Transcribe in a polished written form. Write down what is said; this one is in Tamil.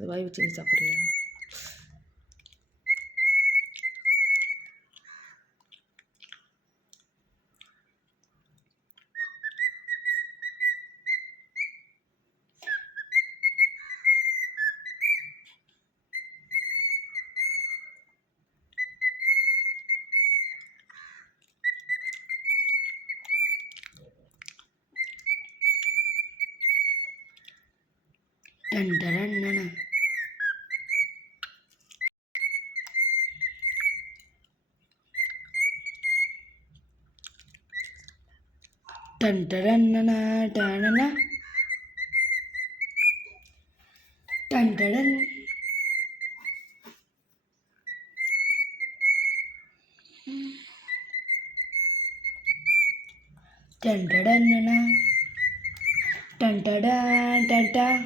அது வாய் வச்சு நீ சாப்பிட்றியா? டன் டரன்னன. டன் டரன்னன டனன. டன் டடன். டன் டடன்னன. டன் டடன் டன் டன்.